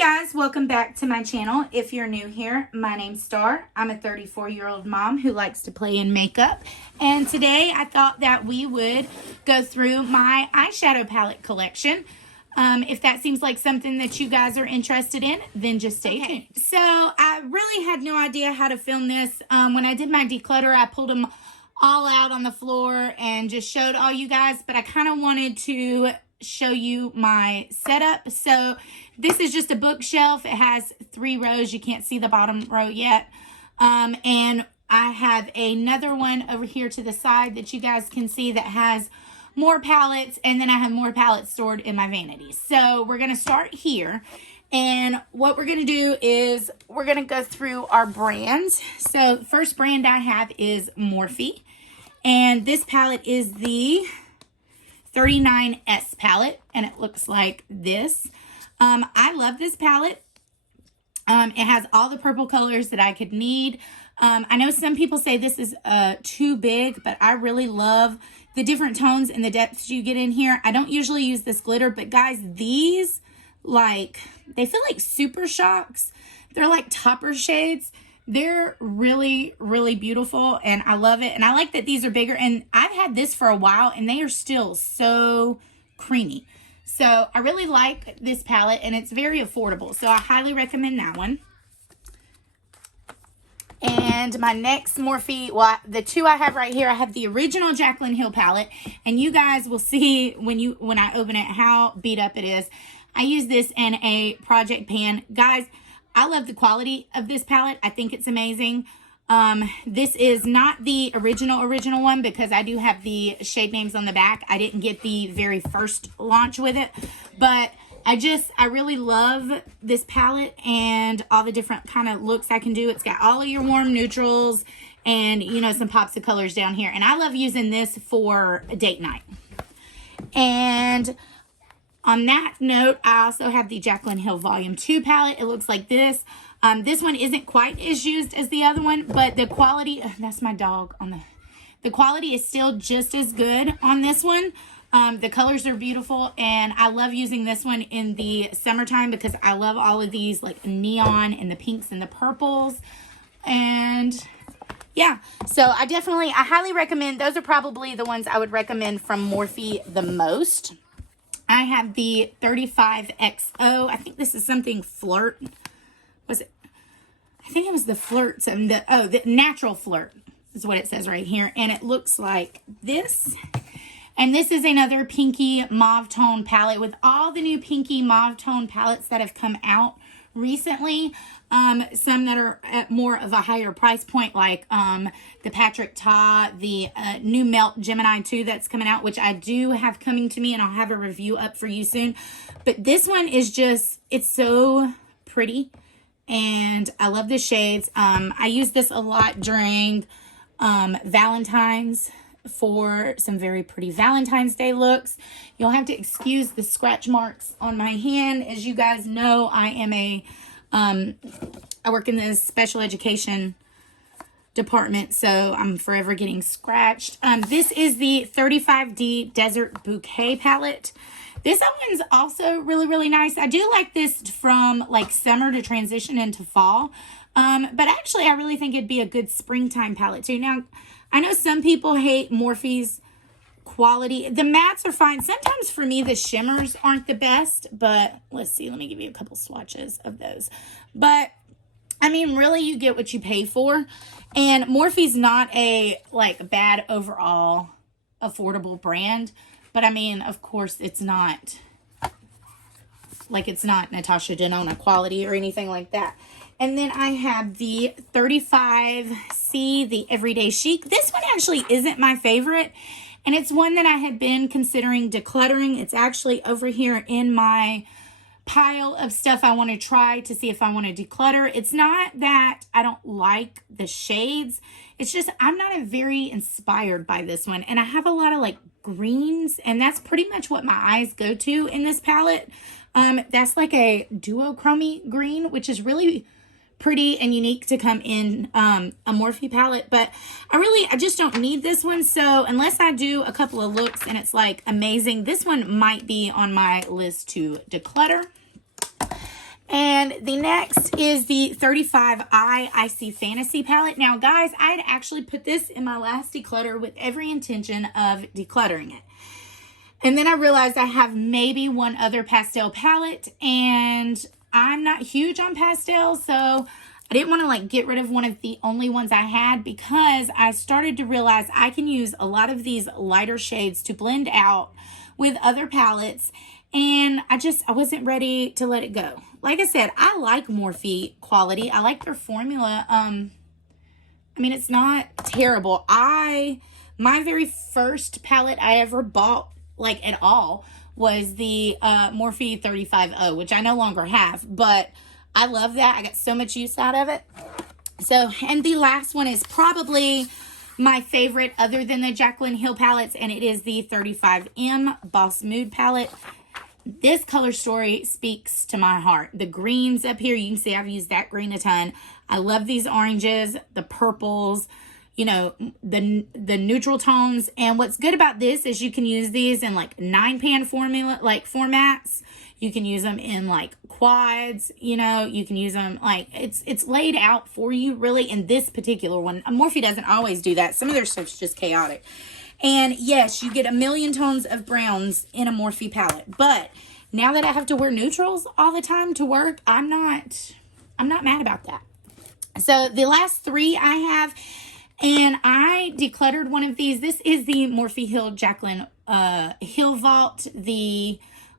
guys, welcome back to my channel. If you're new here, my name's Star. I'm a 34-year-old mom who likes to play in makeup. And today I thought that we would go through my eyeshadow palette collection. If that seems like something that you guys are interested in, then just stay tuned. So I really had no idea how to film this. When I did my declutter, I pulled them all out on the floor and just showed all you guys. But I kind of wanted to show you my setup. So this is just a bookshelf. It has 3 rows. You can't see the bottom row yet. And I have another one over here to the side that you guys can see that has more palettes, and then I have more palettes stored in my vanity. So we're going to start here, and what we're going to do is we're going to go through our brands. So the first brand I have is Morphe, and this palette is the 39S palette, and it looks like this. I love this palette. It has all the purple colors that I could need. I know some people say this is too big, but I really love the different tones and the depths you get in here. I don't usually use this glitter, but guys, these, they feel like Super Shocks. They're like topper shades. They're really, really beautiful, and I love it. And I like that these are bigger, and I've had this for a while, and they are still so creamy. So I really like this palette, and it's very affordable. So I highly recommend that one. And my next Morphe, well, the 2 I have right here, I have the original Jaclyn Hill palette, and you guys will see when I open it how beat up it is. I use this in a project pan. Guys, I love the quality of this palette. I think it's amazing. This is not the original one because I do have the shade names on the back. I didn't get the very first launch with it, but I really love this palette and all the different kind of looks I can do. It's got all of your warm neutrals and, you know, some pops of colors down here. And I love using this for a date night. And on that note, I also have the Jaclyn Hill Volume 2 palette. It looks like this. This one isn't quite as used as the other one, but the quality, that's my dog on the quality is still just as good on this one. The colors are beautiful, and I love using this one in the summertime because I love all of these, like neon and the pinks and the purples. And yeah, so I highly recommend, those are probably the ones I would recommend from Morphe the most. I have the 35XO. I think this is something Flirt. Was it? I think it was the Flirt. The Natural Flirt is what it says right here. And it looks like this. And this is another pinky mauve tone palette with all the new pinky mauve tone palettes that have come out recently. Some that are at more of a higher price point, like the Patrick Ta, the new Melt Gemini 2 that's coming out, which I do have coming to me, and I'll have a review up for you soon. But this one is just, it's so pretty, and I love the shades. I use this a lot during Valentine's for some very pretty Valentine's Day looks. You'll have to excuse the scratch marks on my hand. As you guys know, I am I work in the special education department, so I'm forever getting scratched. This is the 35D Desert Bouquet palette. This one's also really, really nice. I do like this from like summer to transition into fall. But actually, I really think it'd be a good springtime palette too. Now, I know some people hate Morphe's quality. The mattes are fine. Sometimes for me, the shimmers aren't the best, but let's see. Let me give you a couple swatches of those. But I mean, really, you get what you pay for. And Morphe's not a bad overall affordable brand. But I mean, of course, it's not Natasha Denona quality or anything like that. And then I have the 35C, the Everyday Chic. This one actually isn't my favorite, and it's one that I had been considering decluttering. It's actually over here in my pile of stuff I want to try to see if I want to declutter. It's not that I don't like the shades. It's just I'm not very inspired by this one, and I have a lot of greens, and that's pretty much what my eyes go to in this palette. That's like a duochrome green, which is really pretty and unique to come in a Morphe palette, but I just don't need this one. So unless I do a couple of looks and it's amazing, this one might be on my list to declutter. And the next is the 35 Icy Fantasy palette. Now, guys, I had actually put this in my last declutter with every intention of decluttering it. And then I realized I have maybe one other pastel palette, and I'm not huge on pastels, so I didn't want to like get rid of one of the only ones I had, because I started to realize I can use a lot of these lighter shades to blend out with other palettes, and I wasn't ready to let it go. Like I said, I like Morphe quality. I like their formula. I mean, it's not terrible. My very first palette I ever bought, like at all, was the Morphe 35O, which I no longer have, but I love that. I got so much use out of it. So, and the last one is probably my favorite other than the Jaclyn Hill palettes, and it is the 35M Boss Mood palette. This color story speaks to my heart. The greens up here, you can see I've used that green a ton. I love these oranges, the purples, you know, the neutral tones. And what's good about this is you can use these in like 9-pan formula, like formats. You can use them in like quads, you know, you can use them like, it's laid out for you really in this particular one. Morphe doesn't always do that. Some of their stuff's just chaotic. And yes, you get a million tones of browns in a Morphe palette. But now that I have to wear neutrals all the time to work, I'm not mad about that. So the last three I have, and I decluttered one of these. This is the Morphe Hill Jaclyn Hill Vault.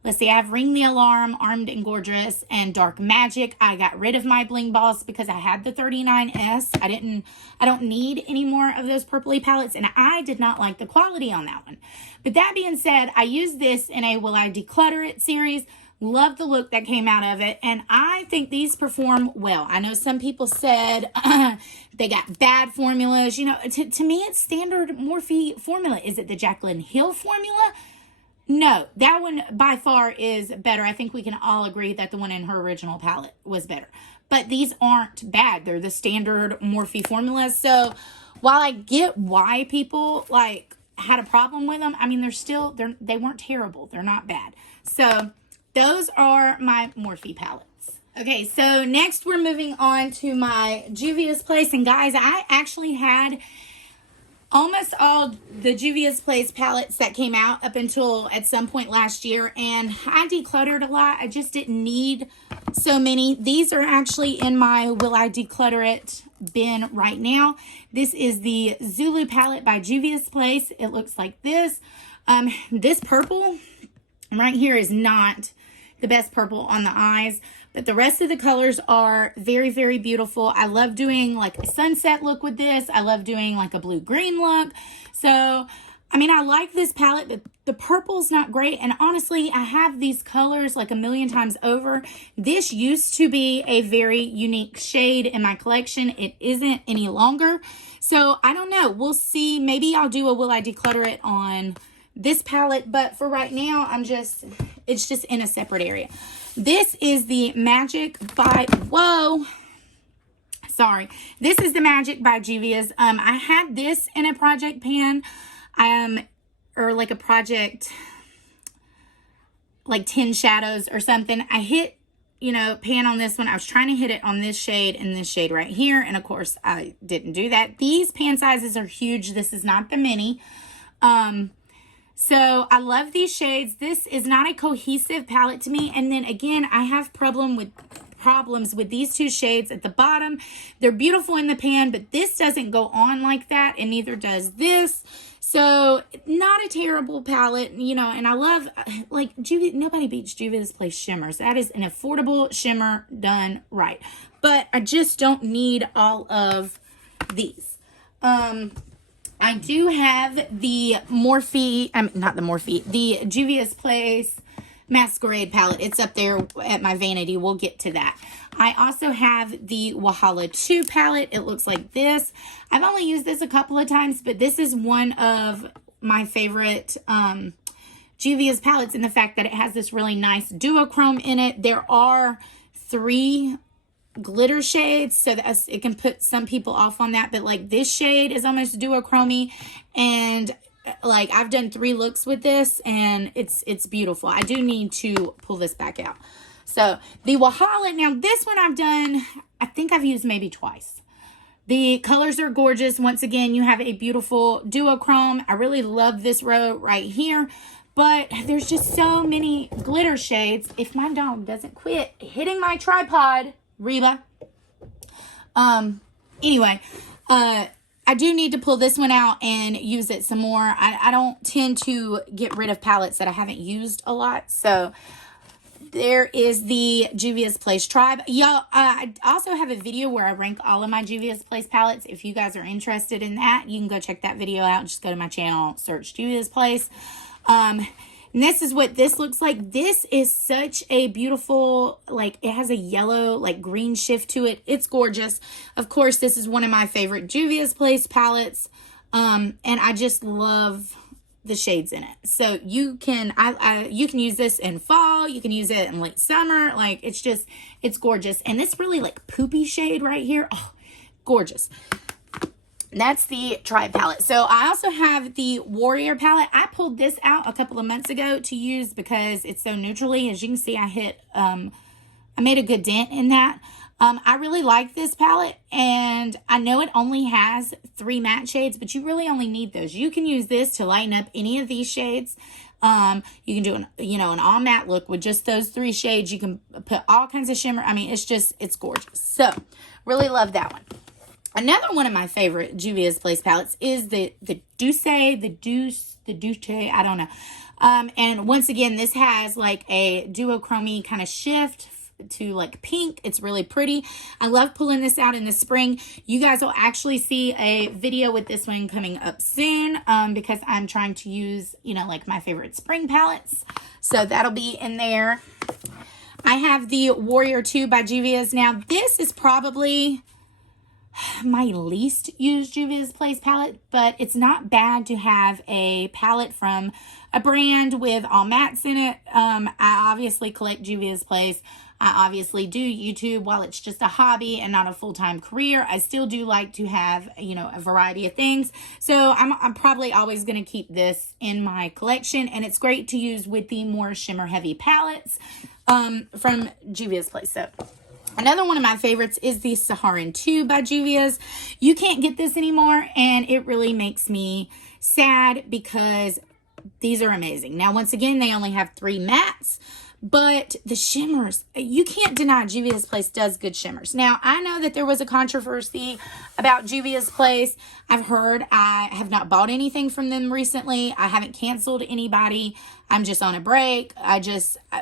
Let's see, I have Ring the Alarm, Armed and Gorgeous, and Dark Magic. I got rid of my Bling Balls because I had the 39S. I don't need any more of those purpley palettes, and I did not like the quality on that one. But that being said, I used this in a Will I Declutter It series. Love the look that came out of it, and I think these perform well. I know some people said they got bad formulas. You know, to me, it's standard Morphe formula. Is it the Jaclyn Hill formula? No, that one by far is better. I think we can all agree that the one in her original palette was better. But these aren't bad. They're the standard Morphe formulas. So while I get why people like had a problem with them, I mean, they weren't terrible. They're not bad. So those are my Morphe palettes. Okay, so next we're moving on to my Juvia's Place. And guys, I actually had almost all the Juvia's Place palettes that came out up until at some point last year, and I decluttered a lot. I just didn't need so many. These are actually in my Will I Declutter It bin right now. This is the Zulu palette by Juvia's Place. It looks like this. This purple right here is not the best purple on the eyes, but the rest of the colors are very, very beautiful. I love doing like a sunset look with this. I love doing like a blue-green look. So, I mean, I like this palette, but the purple's not great. And honestly, I have these colors like a million times over. This used to be a very unique shade in my collection. It isn't any longer. So, I don't know. We'll see. Maybe I'll do a Will I Declutter It on this palette, but for right now, it's just in a separate area. This is the Magic by, this is the Magic by Juvia's. I had this in a project pan, or like a project, like 10 shadows or something. I hit, pan on this one. I was trying to hit it on this shade and this shade right here, and of course, I didn't do that. These pan sizes are huge. This is not the mini. So I love these shades. This is not a cohesive palette to me. And then again, I have problems with these two shades at the bottom. They're beautiful in the pan, but this doesn't go on like that, and neither does this. So not a terrible palette, and I love, like, nobody beats Juvia's Place shimmers. That is an affordable shimmer done right. But I just don't need all of these. I do have the the Juvia's Place Masquerade palette. It's up there at my vanity. We'll get to that. I also have the Wahala 2 palette. It looks like this. I've only used this a couple of times, but this is one of my favorite Juvia's palettes in the fact that it has this really nice duochrome in it. There are 3 glitter shades, so that it can put some people off on that, but like this shade is almost duochrome, and like I've done 3 looks with this, and it's beautiful. I do need to pull this back out. So the Wahala, now this one I've done, I think I've used maybe twice. The colors are gorgeous. Once again, you have a beautiful duochrome. I really love this row right here, but there's just so many glitter shades. If my dog doesn't quit hitting my tripod, Reba. Anyway, I do need to pull this one out and use it some more. I don't tend to get rid of palettes that I haven't used a lot. So there is the Juvia's Place Tribe. Y'all, I also have a video where I rank all of my Juvia's Place palettes. If you guys are interested in that, you can go check that video out. Just go to my channel, search Juvia's Place. And this is what this looks like. This is such a beautiful, like, it has a yellow, like, green shift to it. It's gorgeous. Of course, this is one of my favorite Juvia's Place palettes. And I just love the shades in it. So you can, you can use this in fall. You can use it in late summer. Like, it's just, it's gorgeous. And this really, like, poopy shade right here. Oh, gorgeous. That's the Tribe palette. So I also have the Warrior palette. I pulled this out a couple of months ago to use because it's so neutrally. As you can see, I made a good dent in that. I really like this palette, and I know it only has 3 matte shades, but you really only need those. You can use this to lighten up any of these shades. You can do an all matte look with just those 3 shades. You can put all kinds of shimmer. I mean, it's gorgeous. So really love that one. Another one of my favorite Juvia's Place palettes is the Douce, I don't know. And once again, this has like a duochrome kind of shift to like pink. It's really pretty. I love pulling this out in the spring. You guys will actually see a video with this one coming up soon, because I'm trying to use, like my favorite spring palettes. So that'll be in there. I have the Warrior 2 by Juvia's. Now, this is probably my least used Juvia's Place palette, but it's not bad to have a palette from a brand with all mattes in it. I obviously collect Juvia's Place. I obviously do YouTube. While it's just a hobby and not a full-time career, I still do like to have, a variety of things. So I'm probably always going to keep this in my collection, and it's great to use with the more shimmer heavy palettes from Juvia's Place. So another one of my favorites is the Saharan 2 by Juvia's. You can't get this anymore, and it really makes me sad because these are amazing. Now, once again, they only have 3 mattes, but the shimmers, you can't deny Juvia's Place does good shimmers. Now, I know that there was a controversy about Juvia's Place. I've heard. I have not bought anything from them recently. I haven't canceled anybody. I'm just on a break.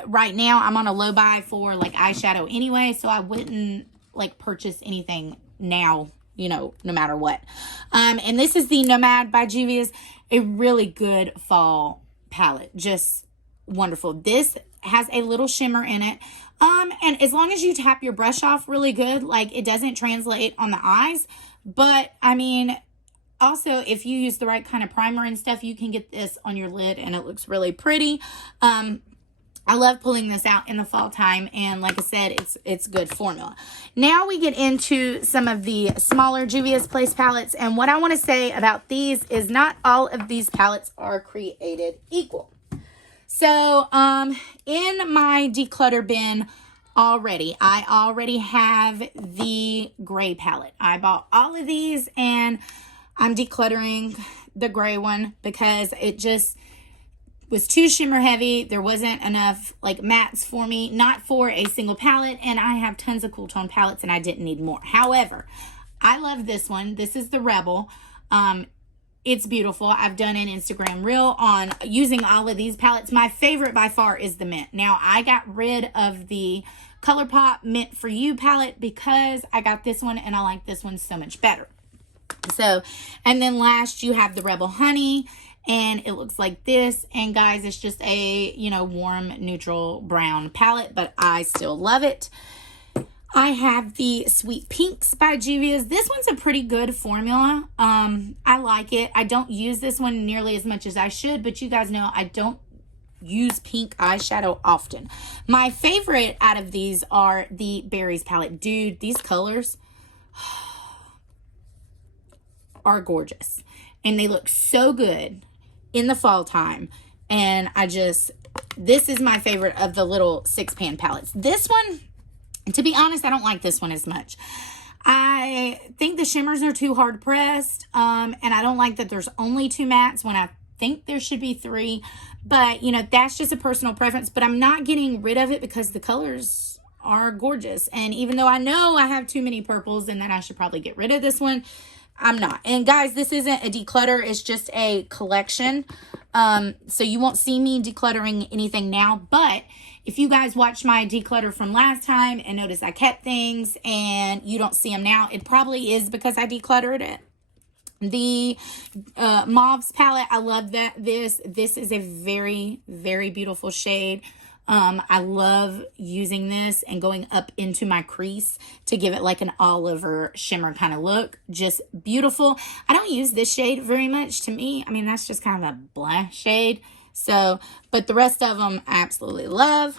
Right now, I'm on a low buy for like eyeshadow anyway, so I wouldn't like purchase anything now, no matter what. And this is the Nomad by Juvia's, a really good fall palette. Just wonderful. This has a little shimmer in it. And as long as you tap your brush off really good, like it doesn't translate on the eyes. But I mean, also if you use the right kind of primer and stuff, you can get this on your lid and it looks really pretty. I love pulling this out in the fall time, and like I said, it's good formula. Now we get into some of the smaller Juvia's Place palettes, and what I want to say about these is not all of these palettes are created equal. So, in my declutter bin I already have the gray palette. I bought all of these, and I'm decluttering the gray one because it just was too shimmer heavy. There wasn't enough like mattes for me, not for a single palette, and I have tons of cool tone palettes and I didn't need more. However, I love this one. This is the Rebel. It's beautiful. I've done an Instagram reel on using all of these palettes. My favorite by far is the Mint. Now, I got rid of the ColourPop Mint For You palette because I got this one and I like this one so much better. So, and then last you have the Rebel Honey, and it looks like this. And guys, it's just a, warm neutral brown palette, but I still love it. I have the Sweet Pinks by Juvia's. This one's a pretty good formula. I like it. I don't use this one nearly as much as I should, but you guys know I don't use pink eyeshadow often. My favorite out of these are the Berries palette. Dude, these colors are gorgeous, and they look so good in the fall time. And This is my favorite of the little 6-pan palettes. This one, to be honest, I don't like this one as much. I think the shimmers are too hard pressed, and I don't like that there's only 2 mattes when I think there should be 3. But, you know, that's just a personal preference. But I'm not getting rid of it because the colors are gorgeous. And even though I know I have too many purples and that I should probably get rid of this one, I'm not. And guys, this isn't a declutter. It's just a collection. So you won't see me decluttering anything now. But if you guys watched my declutter from last time and notice I kept things and you don't see them now, it probably is because I decluttered it. The Mauves palette, I love that. This is a very, very beautiful shade. I love using this and going up into my crease to give it like an all over shimmer kind of look. Just beautiful. I don't use this shade very much. To me, I mean, that's just kind of a blush shade. So, but the rest of them I absolutely love.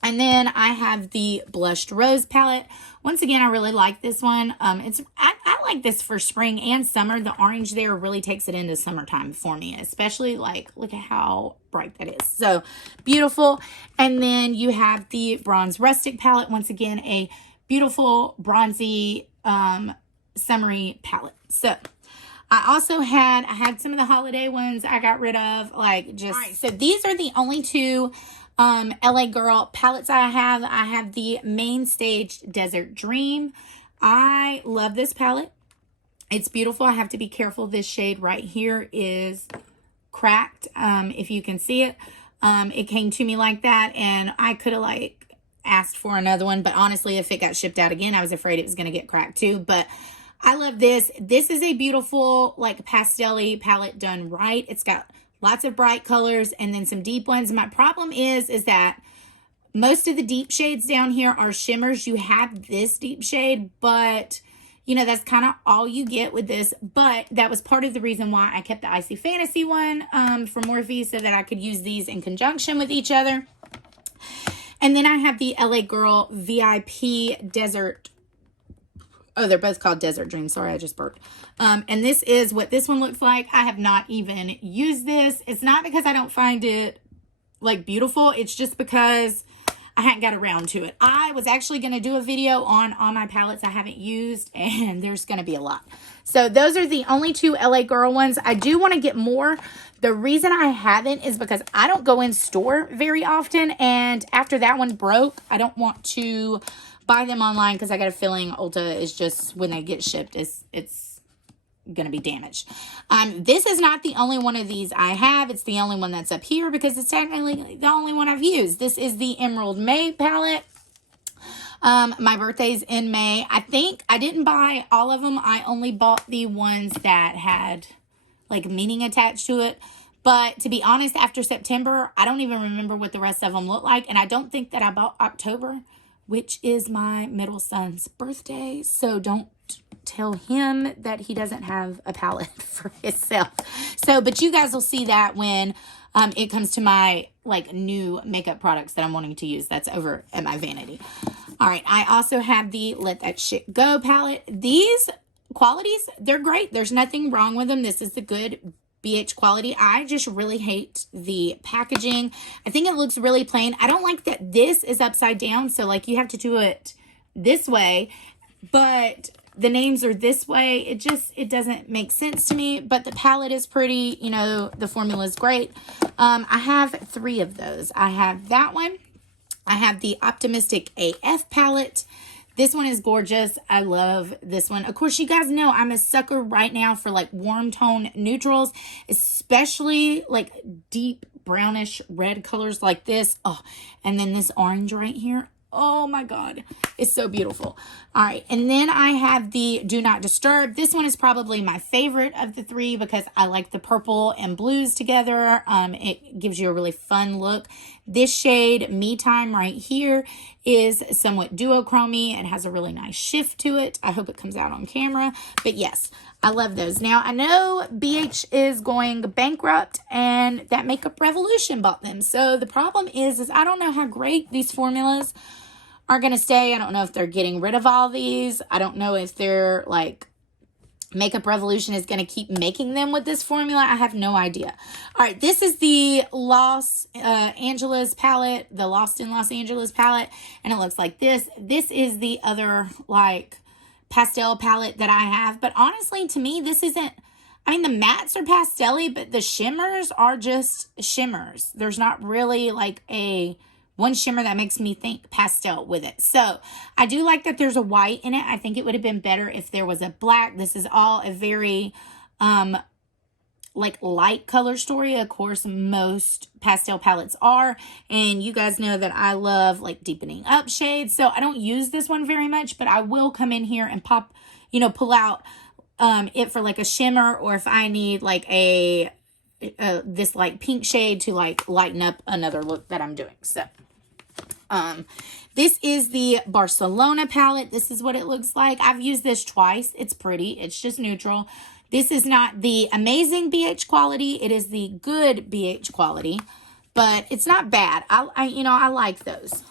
And then I have the Blushed Rose palette. Once again, I really like this one. I like this for spring and summer. The orange there really takes it into summertime for me, especially like, look at how bright that is. So beautiful. And then you have the Bronze Rustic palette. Once again, a beautiful bronzy summery palette. So I had some of the holiday ones I got rid of, like just, all right, so these are the only 2 LA Girl palettes I have. I have the Main Stage Desert Dream. I love this palette. It's beautiful. I have to be careful. This shade right here is cracked. If you can see it, it came to me like that, and I could have like asked for another one, but honestly, if it got shipped out again, I was afraid it was going to get cracked too. But I love this. This is a beautiful like pastel-y palette done right. It's got lots of bright colors and then some deep ones. My problem is that most of the deep shades down here are shimmers. You have this deep shade, but you know, that's kind of all you get with this. But that was part of the reason why I kept the Icy Fantasy one from Morphe, so that I could use these in conjunction with each other. And then I have the LA Girl VIP Desert. Oh, they're both called Desert Dream. Sorry, I just burped. And this is what this one looks like. I have not even used this. It's not because I don't find it like beautiful. It's just because I hadn't got around to it. I was actually going to do a video on all my palettes I haven't used, and there's going to be a lot. So those are the only 2 LA Girl ones. I do want to get more. The reason I haven't is because I don't go in store very often, and after that one broke, I don't want to buy them online because I got a feeling Ulta is just, when they get shipped, it's going to be damaged. This is not the only one of these I have. It's the only one that's up here because it's technically the only one I've used. This is the Emerald May palette. My birthday's in May. I think I didn't buy all of them. I only bought the ones that had like meaning attached to it. But to be honest, after September, I don't even remember what the rest of them look like. And I don't think that I bought October, which is my middle son's birthday. So don't tell him that he doesn't have a palette for himself. So, but you guys will see that when it comes to my like new makeup products that I'm wanting to use. That's over at my vanity. All right. I also have the Let That Shit Go palette. These qualities, they're great. There's nothing wrong with them. This is the good BH quality. I just really hate the packaging. I think it looks really plain. I don't like that this is upside down. So like you have to do it this way, but the names are this way. It doesn't make sense to me, but the palette is pretty, you know, the formula is great. I have 3 of those. I have that one. I have the Optimistic AF palette. This one is gorgeous. I love this one. Of course, you guys know I'm a sucker right now for like warm tone neutrals, especially like deep brownish red colors like this. Oh, and then this orange right here. Oh my God, it's so beautiful. All right, and then I have the Do Not Disturb. This one is probably my favorite of the 3 because I like the purple and blues together. It gives you a really fun look. This shade, Me Time right here, is somewhat duochromy and has a really nice shift to it. I hope it comes out on camera, but yes, I love those. Now, I know BH is going bankrupt and that Makeup Revolution bought them. So the problem is I don't know how great these formulas are going to stay. I don't know if they're getting rid of all these. I don't know if they're like Makeup Revolution is going to keep making them with this formula. I have no idea. All right, this is the Los Angeles palette, the Lost in Los Angeles palette, and it looks like this. This is the other, like, pastel palette that I have, but honestly, to me, this isn't, I mean, the mattes are pastel-y, but the shimmers are just shimmers. There's not really, like, one shimmer that makes me think pastel with it. So I do like that there's a white in it. I think it would have been better if there was a black. This is all a very like light color story. Of course, most pastel palettes are. And you guys know that I love like deepening up shades. So I don't use this one very much, but I will come in here and pop, you know, pull out it for like a shimmer, or if I need like this like pink shade to like lighten up another look that I'm doing. So this is the Barcelona palette. This is what it looks like. I've used this twice. It's pretty. It's just neutral. This is not the amazing BH quality. It is the good BH quality, but it's not bad. I like those.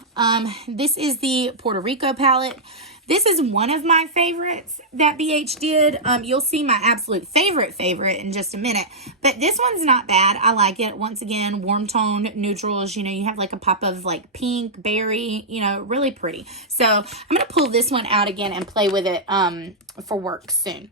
This is the Puerto Rico palette. This is one of my favorites that BH did. You'll see my absolute favorite in just a minute. But this one's not bad. I like it. Once again, warm tone neutrals. You know, you have like a pop of like pink, berry, you know, really pretty. So I'm going to pull this one out again and play with it for work soon.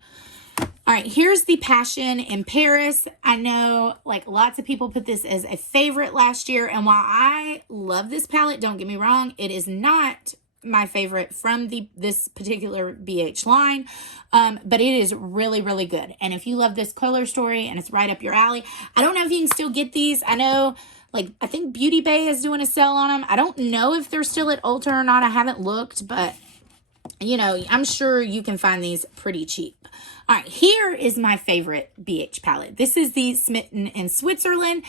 All right, here's the Passion in Paris. I know like lots of people put this as a favorite last year. And while I love this palette, don't get me wrong, it is not my favorite from this particular BH line, but it is really, really good. And if you love this color story and it's right up your alley, I don't know if you can still get these. I know, like, I think Beauty Bay is doing a sale on them. I don't know if they're still at Ulta or not. I haven't looked, but, you know, I'm sure you can find these pretty cheap. All right, here is my favorite BH palette. This is the Smitten in Switzerland.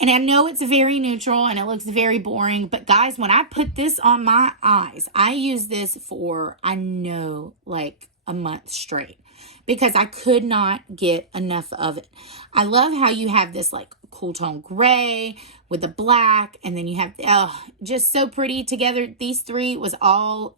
And I know it's very neutral and it looks very boring, but guys, when I put this on my eyes, I use this for, I know, like a month straight because I could not get enough of it. I love how you have this like cool tone gray with the black, and then you have, just so pretty together. These three was all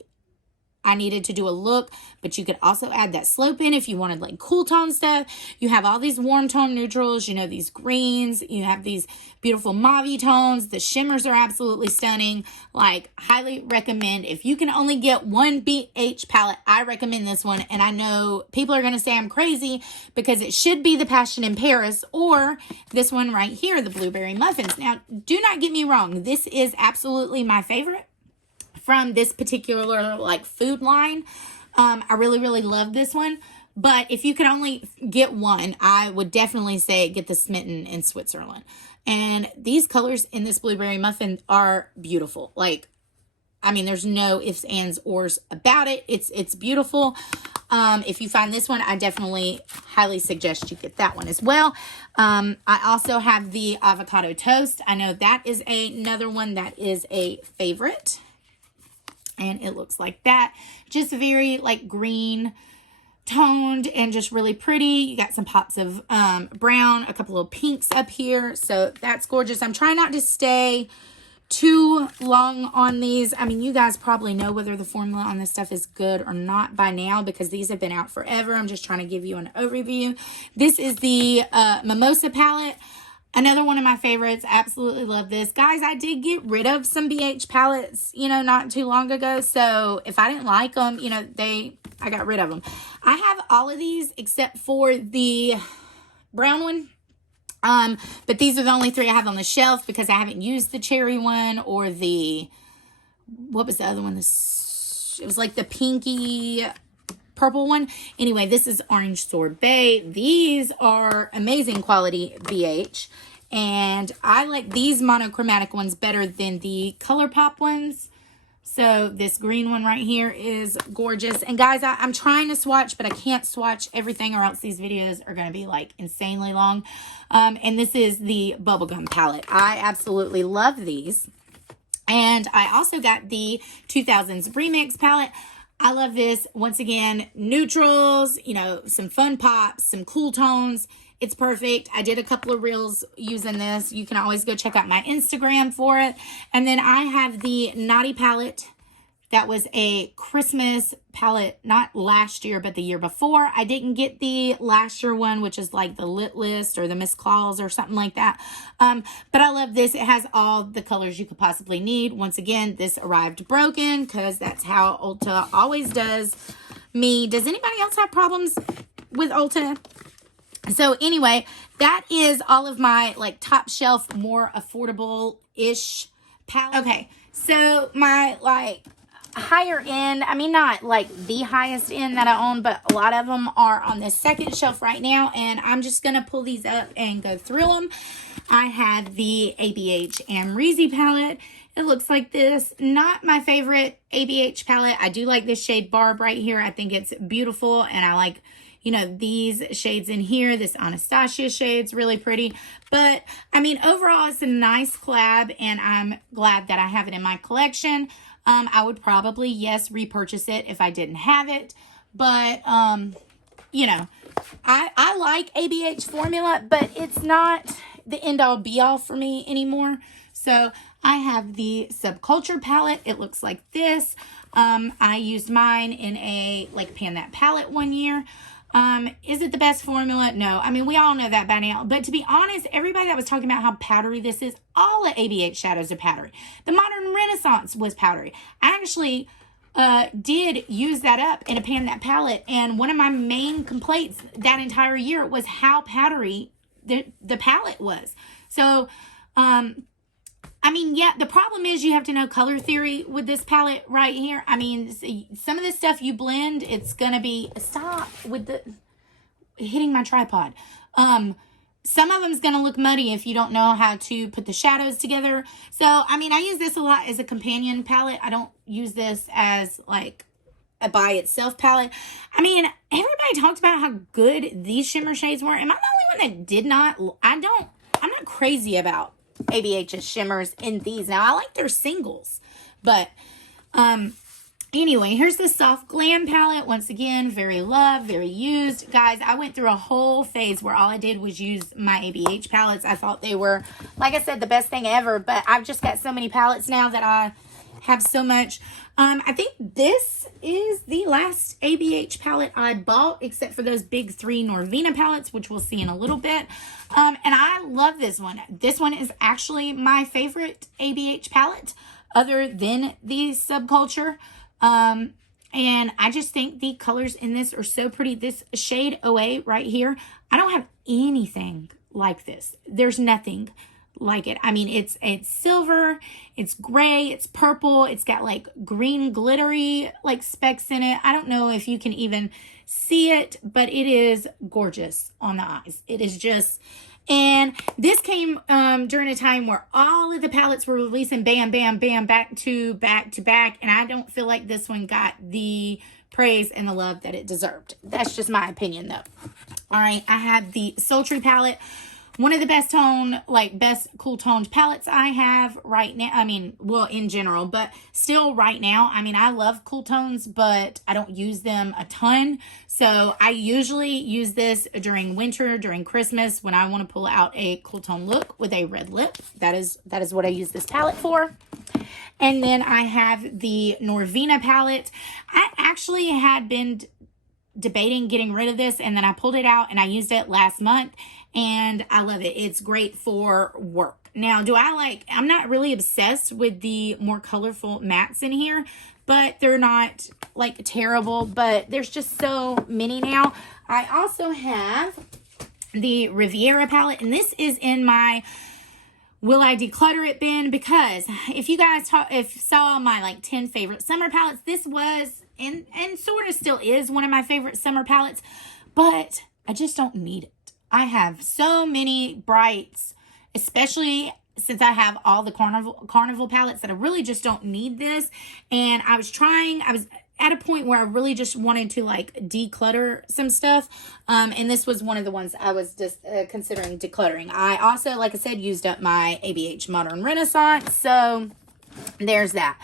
I needed to do a look, but you could also add that slope in if you wanted like cool tone stuff. You have all these warm tone neutrals, you know, these greens, you have these beautiful mauve tones. The shimmers are absolutely stunning. Like, highly recommend. If you can only get one BH palette, I recommend this one. And I know people are going to say I'm crazy because it should be the Passion in Paris or this one right here, the Blueberry Muffins. Now, do not get me wrong. This is absolutely my favorite from this particular like food line. I really, really love this one. But if you could only get one, I would definitely say get the Smitten in Switzerland. And these colors in this Blueberry Muffin are beautiful. Like, I mean, there's no ifs, ands, ors about it. It's beautiful. If you find this one, I definitely highly suggest you get that one as well. I also have the Avocado Toast. I know that is another one that is a favorite. And it looks like that. Just very like green toned and just really pretty. You got some pops of brown, a couple of pinks up here. So that's gorgeous. I'm trying not to stay too long on these. I mean, you guys probably know whether the formula on this stuff is good or not by now because these have been out forever. I'm just trying to give you an overview. This is the Mimosa palette. Another one of my favorites. Absolutely love this. Guys, I did get rid of some BH palettes, you know, not too long ago. So if I didn't like them, you know, I got rid of them. I have all of these except for the brown one. But these are the only three I have on the shelf because I haven't used the cherry one or the, what was the other one? It was like the pinky purple one. Anyway, this is Orange Sorbet. These are amazing quality BH. And I like these monochromatic ones better than the ColourPop ones. So this green one right here is gorgeous. And guys, I'm trying to swatch, but I can't swatch everything or else these videos are going to be like insanely long. And this is the Bubblegum palette. I absolutely love these. And I also got the 2000s Remix palette. I love this. Once again, neutrals, you know, some fun pops, some cool tones. It's perfect. I did a couple of reels using this. You can always go check out my Instagram for it. And then I have the Naughty palette That was a Christmas palette, not last year, but the year before. I didn't get the last year one, which is like the Lit List or the Miss Claus or something like that. But I love this. It has all the colors you could possibly need. Once again, this arrived broken because that's how Ulta always does me. Does anybody else have problems with Ulta? So anyway, that is all of my like top shelf, more affordable-ish palette. Okay, so my like higher end, I mean not like the highest end that I own, but a lot of them are on this second shelf right now, and I'm just going to pull these up and go through them. I have the ABH Amrezy palette. It looks like this. Not my favorite ABH palette. I do like this shade Barb right here. I think it's beautiful, and I like, you know, these shades in here. This Anastasia shade's really pretty. But, I mean, overall, it's a nice collab, and I'm glad that I have it in my collection. I would probably, yes, repurchase it if I didn't have it. But, you know, I like ABH formula, but it's not the end-all be-all for me anymore. So, I have the Subculture palette. It looks like this. I used mine in a, like, Pan That palette one year. Is it the best formula? No. I mean, we all know that by now. But to be honest, everybody that was talking about how powdery this is, all the ABH shadows are powdery. The Modern Renaissance was powdery. I actually did use that up in a Pan That palette. And one of my main complaints that entire year was how powdery the palette was. So, I mean, yeah, the problem is you have to know color theory with this palette right here. I mean, some of this stuff you blend, it's going to be... Stop with the... hitting my tripod. Some of them's going to look muddy if you don't know how to put the shadows together. So, I mean, I use this a lot as a companion palette. I don't use this as, like, a by itself palette. I mean, everybody talked about how good these shimmer shades were. Am I the only one that did not? I'm not crazy about ABH's shimmers in these. Now, I like their singles, but anyway, here's the Soft Glam palette. Once again, very loved, very used. Guys, I went through a whole phase where all I did was use my ABH palettes. I thought they were, like I said, the best thing ever, but I've just got so many palettes now that I have so much. I think this is the last ABH palette I bought, except for those big 3 Norvina palettes, which we'll see in a little bit. And I love this one. This one is actually my favorite ABH palette, other than the Subculture. And I just think the colors in this are so pretty. This shade OA right here, I don't have anything like this. There's nothing like it. I mean, it's silver, it's gray, it's purple, it's got like green glittery like specks in it. I don't know if you can even see it, but it is gorgeous on the eyes. It is just, and this came during a time where all of the palettes were releasing bam, bam, bam, back to back, and I don't feel like this one got the praise and the love that it deserved. That's just my opinion though. All right, I have the Sultry palette. One of the best cool toned palettes I have right now. I mean, well, in general, but still right now. I mean, I love cool tones, but I don't use them a ton. So I usually use this during winter, during Christmas, when I want to pull out a cool tone look with a red lip. That is what I use this palette for. And then I have the Norvina palette. I actually had been debating getting rid of this, and then I pulled it out and I used it last month, and I love it. It's great for work. Now, I'm not really obsessed with the more colorful mattes in here, but they're not like terrible, but there's just so many now. I also have the Riviera palette, and this is in my will I declutter it bin, because if you guys saw my like 10 favorite summer palettes, this was and sort of still is one of my favorite summer palettes, but I just don't need it. I have so many brights, especially since I have all the carnival palettes, that I really just don't need this. And I was at a point where I really just wanted to like declutter some stuff. And this was one of the ones I was just considering decluttering. I also, like I said, used up my ABH Modern Renaissance. So there's that.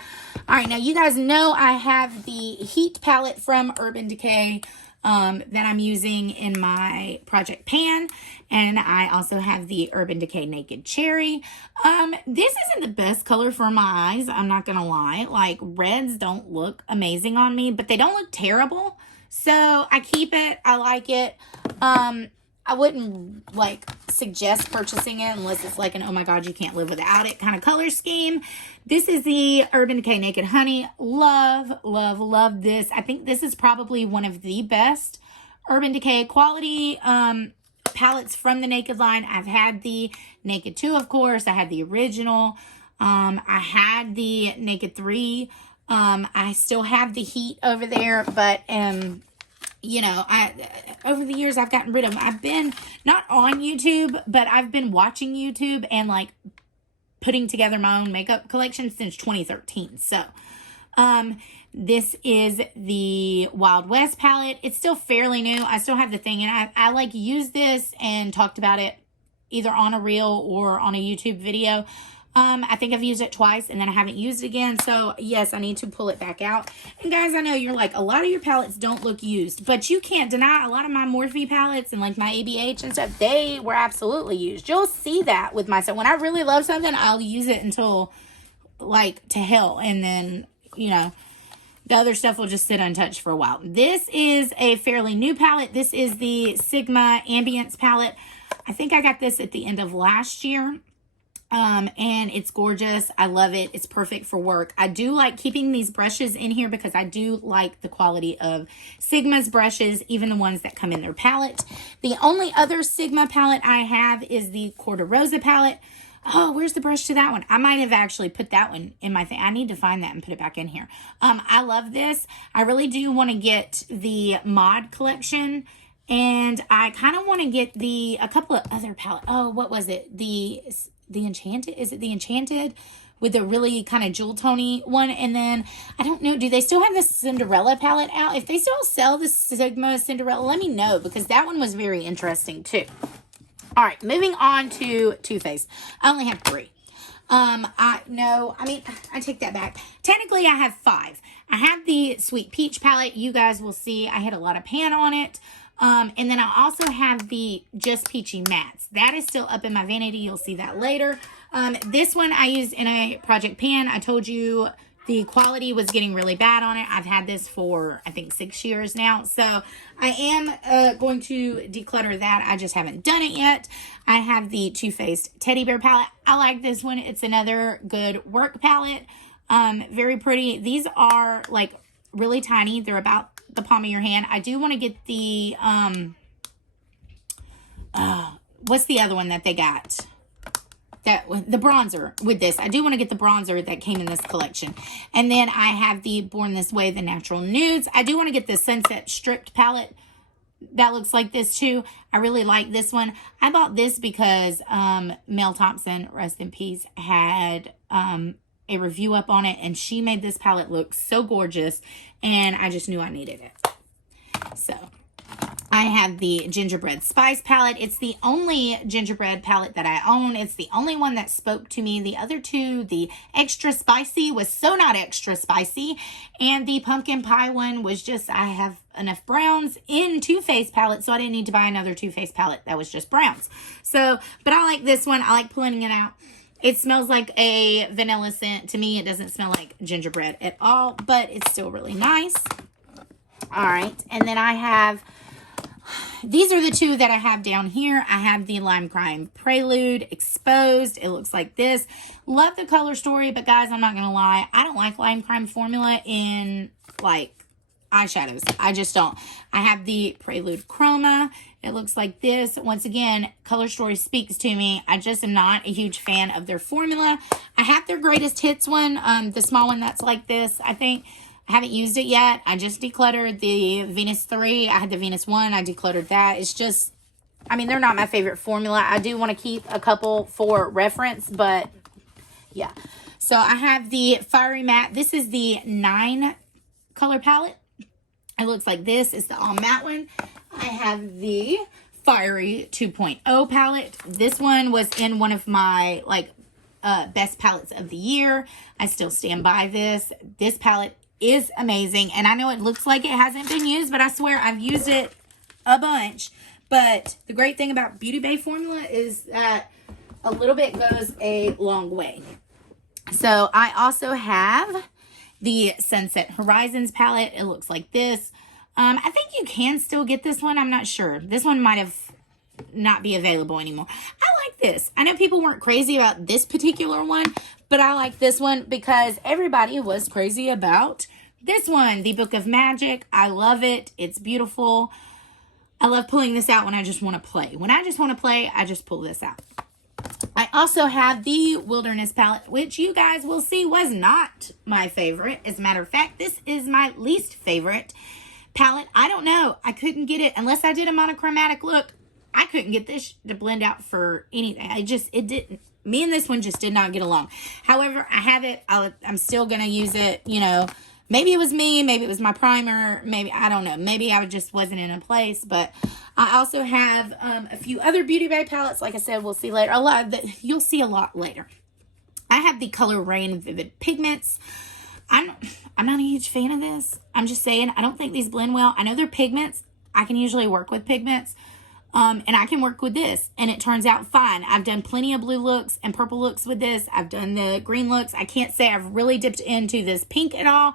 All right, now you guys know I have the Heat palette from Urban Decay. that I'm using in my project pan. And I also have the Urban Decay Naked Cherry. This isn't the best color for my eyes, I'm not gonna lie. Like, reds don't look amazing on me, but they don't look terrible. So I keep it, I like it. I wouldn't like suggest purchasing it unless it's like an oh my god you can't live without it kind of color scheme. This is the Urban Decay Naked Honey. Love, love, love this. I think this is probably one of the best Urban Decay quality palettes from the Naked line. I've had the Naked 2, of course. I had the original. I had the Naked 3. I still have the Heat over there, but you know, over the years I've gotten rid of them. I've been not on YouTube, but I've been watching YouTube and like putting together my own makeup collection since 2013. So, this is the Wild West palette. It's still fairly new. I still have the thing, and I like used this and talked about it either on a reel or on a YouTube video. I think I've used it twice and then I haven't used it again. So yes, I need to pull it back out. And guys, I know you're like, a lot of your palettes don't look used, but you can't deny a lot of my Morphe palettes and like my ABH and stuff, they were absolutely used. You'll see that with myself. When I really love something, I'll use it until like to hell. And then, you know, the other stuff will just sit untouched for a while. This is a fairly new palette. This is the Sigma Ambience palette. I think I got this at the end of last year. And it's gorgeous. I love it. It's perfect for work. I do like keeping these brushes in here because I do like the quality of Sigma's brushes, even the ones that come in their palette. The only other Sigma palette I have is the Corda Rosa palette. Oh, where's the brush to that one? I might have actually put that one in my thing. I need to find that and put it back in here. I love this. I really do want to get the Mod collection. And I kind of want to get a couple of other palettes. Oh, what was it? The Enchanted, is it the Enchanted with the really kind of jewel tony one? And then I don't know, do they still have the Cinderella palette out? If they still sell the Sigma Cinderella, let me know, because that one was very interesting too. All right, moving on to Too Faced. I only have 3. I take that back. Technically I have 5. I have the Sweet Peach palette. You guys will see I had a lot of pan on it. And then I also have the Just Peachy Mattes. That is still up in my vanity. You'll see that later. This one I used in a project pan. I told you the quality was getting really bad on it. I've had this for, I think, 6 years now. So I am going to declutter that. I just haven't done it yet. I have the Too Faced Teddy Bear palette. I like this one. It's another good work palette. Very pretty. These are like really tiny. They're about the palm of your hand. I do want to get the what's the other one that they got, the bronzer with this. I do want to get the bronzer that came in this collection. And then I have the Born This Way, the Natural Nudes. I do want to get the Sunset Stripped palette that looks like this too. I really like this one. I bought this because Mel Thompson, rest in peace, had a review up on it, and she made this palette look so gorgeous, and I just knew I needed it. So I have the Gingerbread Spice palette. It's the only gingerbread palette that I own. It's the only one that spoke to me. The other two, the Extra Spicy was so not extra spicy, and the Pumpkin Pie one was just, I have enough browns in Too Faced palette, so I didn't need to buy another Too Faced palette that was just browns. So, but I like this one. I like pulling it out. It smells like a vanilla scent. To me, it doesn't smell like gingerbread at all, but it's still really nice. All right, and then I have, these are the 2 that I have down here. I have the Lime Crime Prelude Exposed. It looks like this. Love the color story, but guys, I'm not going to lie. I don't like Lime Crime formula in, like, eyeshadows. I just don't. I have the Prelude Chroma. It looks like this. Once again, color story speaks to me. I just am not a huge fan of their formula. I have their Greatest Hits one, the small one that's like this. I think I haven't used it yet. I just decluttered the Venus 3. I had the Venus 1. I decluttered that. It's just, I mean, they're not my favorite formula. I do want to keep a couple for reference, but yeah. So I have the Fiery Matte. This is the 9 color palette. It looks like this. It's the all matte one. I have the Fiery 2.0 palette. This one was in one of my like best palettes of the year. I still stand by this. This palette is amazing. And I know it looks like it hasn't been used, but I swear I've used it a bunch. But the great thing about Beauty Bay formula is that a little bit goes a long way. So I also have the Sunset Horizons palette. It looks like this. I think you can still get this one. I'm not sure. This one might have not be available anymore. I like this. I know people weren't crazy about this particular one, but I like this one because everybody was crazy about this one, the Book of Magic. I love it. It's beautiful. I love pulling this out when I just want to play. When I just want to play, I just pull this out. I also have the Wilderness palette, which you guys will see was not my favorite. As a matter of fact, this is my least favorite palette. I don't know. I couldn't get it unless I did a monochromatic look. I couldn't get this to blend out for anything. It didn't. Me and this one just did not get along. However, I have it. I'm still going to use it. You know, maybe it was me. Maybe it was my primer. Maybe, I don't know. Maybe I just wasn't in a place. But I also have a few other Beauty Bay palettes. Like I said, we'll see later. You'll see a lot later. I have the Color Rain Vivid Pigments. I'm not a huge fan of this. I'm just saying, I don't think these blend well. I know they're pigments. I can usually work with pigments. And I can work with this, and it turns out fine. I've done plenty of blue looks and purple looks with this. I've done the green looks. I can't say I've really dipped into this pink at all.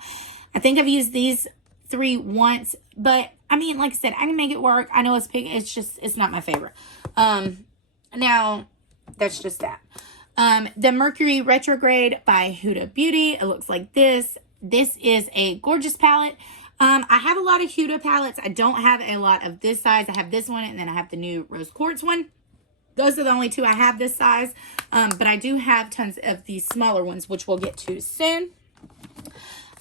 I think I've used these 3 once, but I mean, like I said, I can make it work. I know it's pink. It's not my favorite. Now, that's just that. The Mercury Retrograde by Huda Beauty. It looks like this. This is a gorgeous palette. I have a lot of Huda palettes. I don't have a lot of this size. I have this one, and then I have the new Rose Quartz one. Those are the only 2 I have this size. But I do have tons of these smaller ones, which we'll get to soon.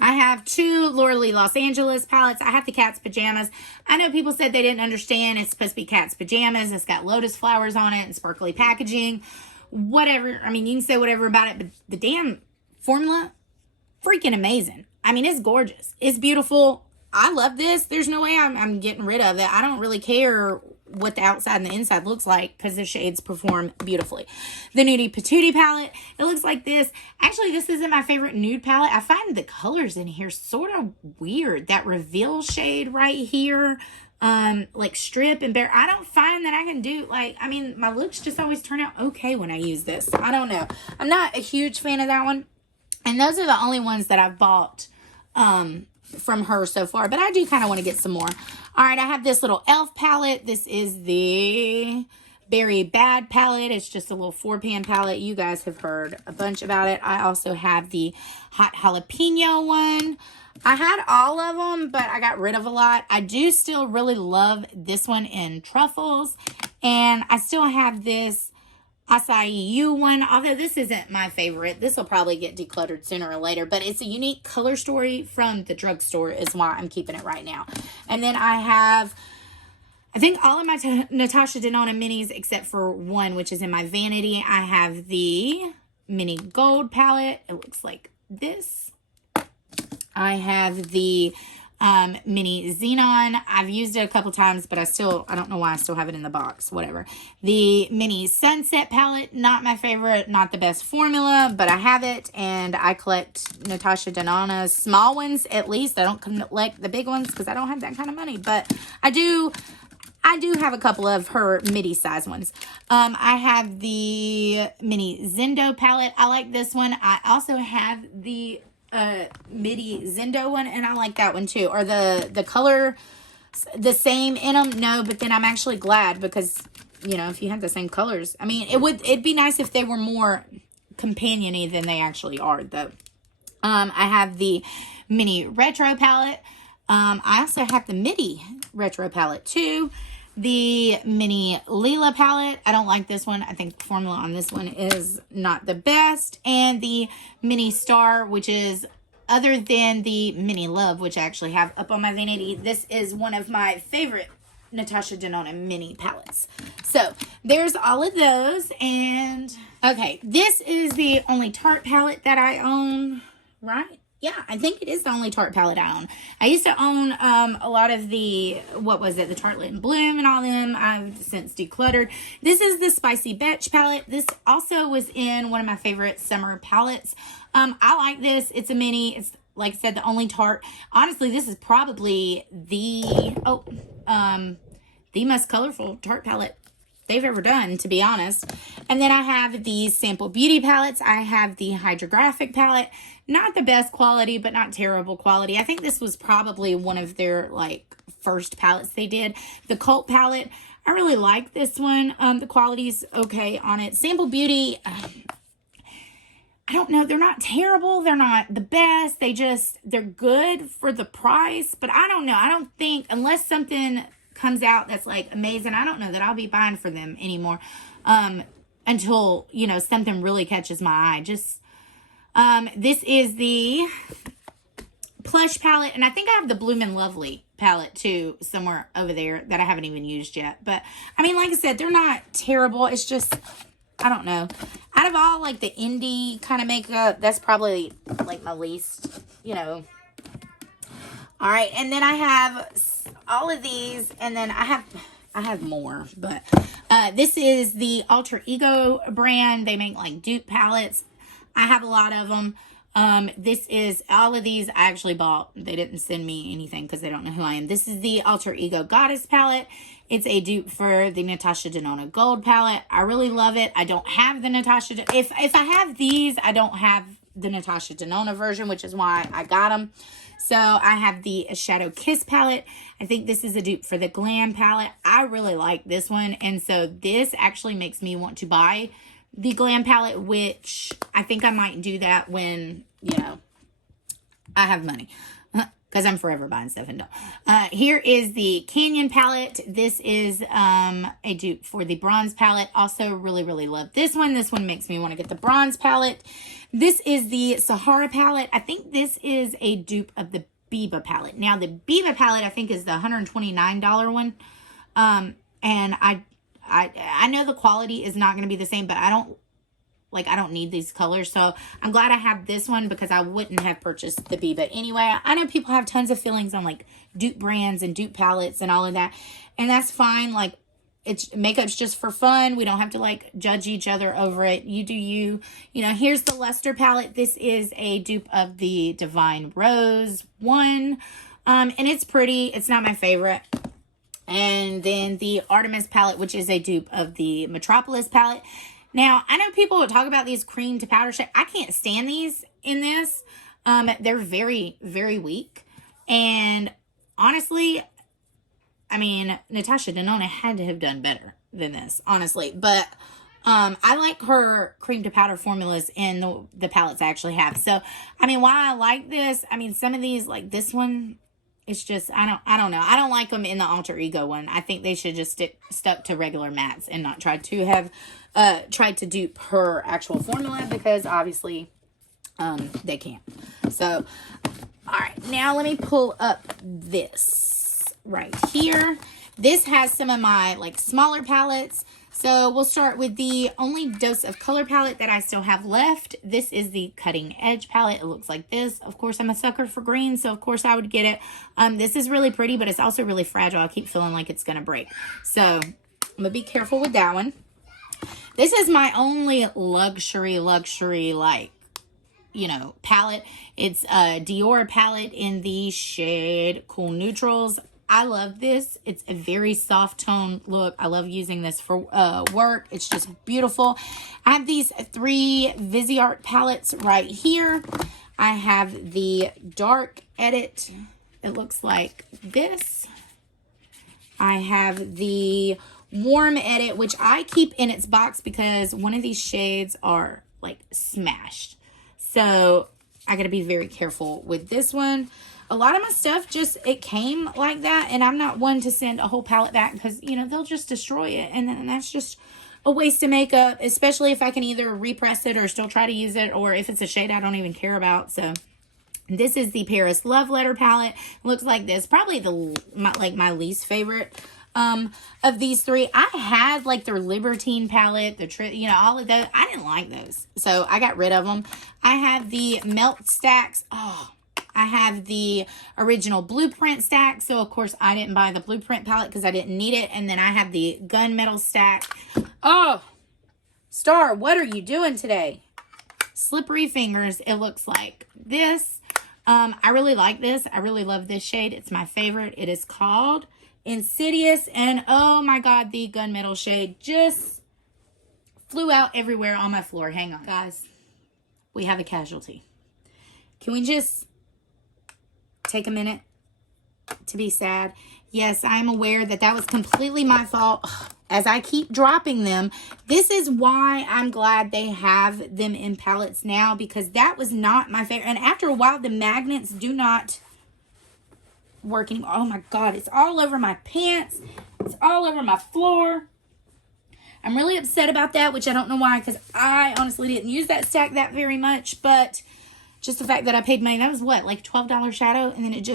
I have 2 Laura Lee Los Angeles palettes. I have the Cat's Pajamas. I know people said they didn't understand. It's supposed to be Cat's Pajamas. It's got lotus flowers on it and sparkly packaging. Whatever. I mean, you can say whatever about it, but the damn formula, freaking amazing. I mean, it's gorgeous. It's beautiful. I love this. There's no way I'm getting rid of it. I don't really care what the outside and the inside looks like because the shades perform beautifully. The Nudie Patootie palette. It looks like this. Actually, this isn't my favorite nude palette. I find the colors in here sort of weird. That reveal shade right here, like strip and bare. I don't find that I can do, like, I mean, my looks just always turn out okay when I use this. I don't know. I'm not a huge fan of that one. And those are the only ones that I've bought from her so far, but I do kind of want to get some more. All right, I have this little e.l.f. palette. This is the Berry Bad palette. It's just a little 4-pan palette. You guys have heard a bunch about it. I also have the Hot Jalapeno one. I had all of them, but I got rid of a lot. I do still really love this one in Truffles, and I still have this Acai You one, although this isn't my favorite. This will probably get decluttered sooner or later, but it's a unique color story from the drugstore is why I'm keeping it right now. And then I have, I think, all of my Natasha Denona minis except for one, which is in my vanity. I have the Mini Gold palette. It looks like this. I have the Mini Xenon. I've used it a couple times, but I don't know why I still have it in the box. Whatever. The Mini Sunset palette, not my favorite, not the best formula, but I have it, and I collect Natasha Denona's small ones at least. I don't collect the big ones because I don't have that kind of money, but I do have a couple of her midi size ones. I have the Mini Zendo palette. I like this one. I also have the midi Zendo one, and I like that one too. Are the color the same in them? No, but then I'm actually glad because, you know, if you have the same colors, I mean, it'd be nice if they were more companion-y than they actually are, though. I have the Mini Retro palette. I also have the Midi Retro palette too. The Mini Lila palette. I don't like this one. I think the formula on this one is not the best. And the Mini Star, which is, other than the Mini Love, which I actually have up on my vanity, this is one of my favorite Natasha Denona mini palettes. So there's all of those. And okay, this is the only Tarte palette that I own, right? Yeah, I think it is the only Tarte palette I own. I used to own a lot of the, what was it, the Tarte Lit and Bloom and all them. I've since decluttered. This is the Spicy Betch palette. This also was in one of my favorite summer palettes. I like this. It's a mini. like I said, the only Tarte. Honestly, this is probably the most colorful Tarte palette they've ever done, to be honest. And then I have these sample beauty palettes. I have the hydrographic palette. Not the best quality, but not terrible quality. I think this was probably one of their like first palettes they did. The Cult palette, I really like this one. The quality's okay on it. Sample Beauty, I don't know. They're not terrible. They're not the best. They're good for the price. But I don't know. I don't think, unless something comes out that's like amazing, I don't know that I'll be buying for them anymore. Until, you know, something really catches my eye. This is the Plush palette. And I think I have the Bloom and Lovely palette too somewhere over there that I haven't even used yet. But, I mean, like I said, they're not terrible. It's just, I don't know. Out of all, like, the indie kind of makeup, that's probably, like, my least, you know. All right, and then I have all of these, and then I have more, but this is the Alter Ego brand. They make, like, dupe palettes. I have a lot of them. This is, all of these I actually bought. They didn't send me anything because they don't know who I am. This is the Alter Ego Goddess palette. It's a dupe for the Natasha Denona Gold palette. I really love it. I don't have the Natasha, if I have these, I don't have the Natasha Denona version, which is why I got them. So I have the Eyeshadow Kiss palette. I think this is a dupe for the Glam palette. I really like this one. And so this actually makes me want to buy the Glam palette, which I think I might do that when, you know, I have money. Because I'm forever buying stuff and don't. Here is the Canyon palette. This is a dupe for the Bronze palette. Also really, really love this one. This one makes me want to get the Bronze palette. This is the Sahara palette. I think this is a dupe of the Biba palette. Now, the Biba palette, I think, is the $129 one. And I know the quality is not going to be the same, but I don't need these colors. So I'm glad I have this one because I wouldn't have purchased the Biba anyway. I know people have tons of feelings on like dupe brands and dupe palettes and all of that. And that's fine. Like, makeup's just for fun. We don't have to like judge each other over it. You do you. You know, here's the Luster palette. This is a dupe of the Divine Rose one. And it's pretty. It's not my favorite. And then the Artemis palette, which is a dupe of the Metropolis palette. Now, I know people will talk about these cream to powder shade. I can't stand these in this. They're very, very weak. And honestly, I mean, Natasha Denona had to have done better than this, honestly. But I like her cream to powder formulas in the palettes I actually have. So, I mean, why I like this, I mean, some of these, like this one, it's just, I don't know. I don't like them in the Alter Ego one. I think they should just stuck to regular mattes and not tried to dupe her actual formula because obviously they can't. So, all right. Now let me pull up this right here. This has some of my like smaller palettes. So we'll start with the only Dose of Color palette that I still have left. This is the Cutting Edge palette. It looks like this. Of course, I'm a sucker for green, so of course I would get it. This is really pretty, but it's also really fragile. I keep feeling like it's going to break. So I'm going to be careful with that one. This is my only luxury, like, you know, palette. It's a Dior palette in the shade Cool Neutrals. I love this. It's a very soft tone look. I love using this for work. It's just beautiful. I have these 3 Viseart palettes right here. I have the Dark Edit. It looks like this. I have the Warm Edit, which I keep in its box because one of these shades are like smashed. So I got to be very careful with this one. A lot of my stuff just, it came like that, and I'm not one to send a whole palette back because, you know, they'll just destroy it, and then that's just a waste of makeup, especially if I can either repress it or still try to use it, or if it's a shade I don't even care about. So this is the Paris Love Letter palette. It looks like this. Probably my least favorite of these 3. I had like their Libertine palette, you know, all of those. I didn't like those, so I got rid of them. I have the Melt Stacks. Oh, I have the original Blueprint stack. So, of course, I didn't buy the Blueprint palette because I didn't need it. And then I have the Gunmetal stack. Oh, Star, what are you doing today? Slippery Fingers. It looks like this. I really like this. I really love this shade. It's my favorite. It is called Insidious. And oh my God, the gunmetal shade just flew out everywhere on my floor. Hang on, guys. We have a casualty. Can we just take a minute to be sad? Yes, I'm aware that that was completely my fault. As I keep dropping them, this is why I'm glad they have them in palettes now, because that was not my favorite. And after a while, the magnets do not work anymore. Oh my God, it's all over my pants. It's all over my floor. I'm really upset about that, which I don't know why, because I honestly didn't use that stack that very much, but just the fact that I paid money, that was what, like $12 shadow, and then it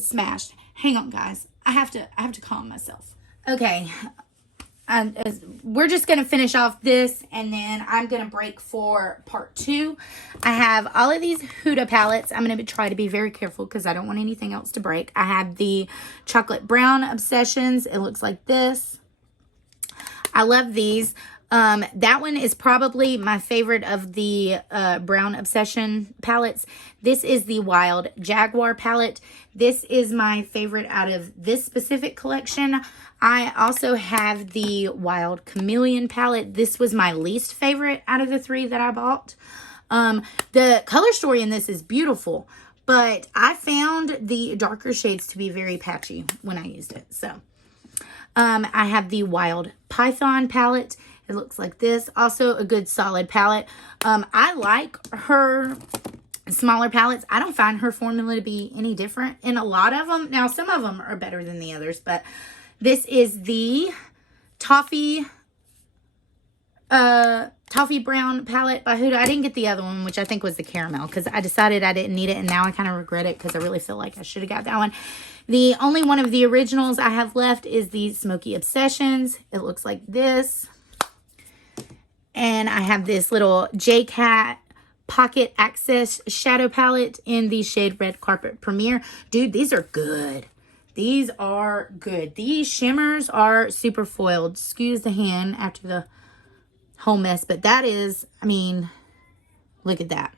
smashed. Hang on, guys. I have to calm myself. Okay. We're just going to finish off this, and then I'm going to break for part 2. I have all of these Huda palettes. I'm going to try to be very careful because I don't want anything else to break. I have the Chocolate Brown Obsessions. It looks like this. I love these. That one is probably my favorite of the Brown Obsession palettes. This is the Wild Jaguar palette. This is my favorite out of this specific collection. I also have the Wild Chameleon palette. This was my least favorite out of the 3 that I bought. The color story in this is beautiful, but I found the darker shades to be very patchy when I used it. So I have the Wild Python palette. It looks like this. Also a good solid palette. I like her smaller palettes. I don't find her formula to be any different in a lot of them. Now, some of them are better than the others, but this is the Toffee Brown palette by Huda. I didn't get the other one, which I think was the caramel, because I decided I didn't need it, and now I kind of regret it because I really feel like I should have got that one. The only one of the originals I have left is the Smoky Obsessions. It looks like this. And I have this little J-Cat Pocket Access Shadow Palette in the shade Red Carpet Premiere. Dude, these are good. These are good. These shimmers are super foiled. Excuse the hand after the whole mess. But that is, I mean, look at that.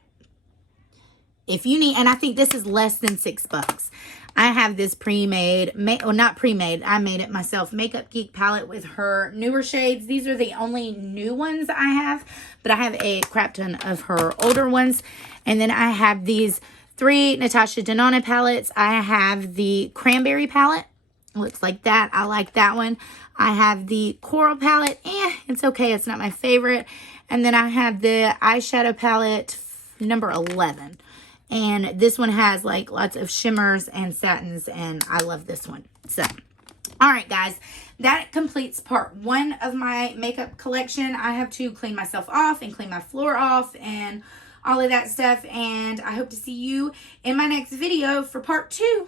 If you need, and I think this is less than $6. I have this pre-made, well, not pre-made, I made it myself, Makeup Geek palette with her newer shades. These are the only new ones I have, but I have a crap ton of her older ones. And then I have these 3 Natasha Denona palettes. I have the Cranberry palette. Looks like that. I like that one. I have the Coral palette. It's okay. It's not my favorite. And then I have the Eyeshadow palette number 11. And this one has like lots of shimmers and satins, and I love this one. So, all right, guys, that completes part 1 of my makeup collection. I have to clean myself off and clean my floor off and all of that stuff. And I hope to see you in my next video for part 2.